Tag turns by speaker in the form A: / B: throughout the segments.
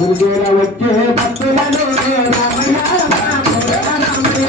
A: వచ్చే భక్తులను రామయ్య రామయ్య రామయ్య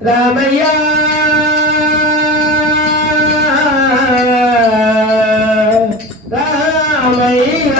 A: రామయ్య! రామయ్య!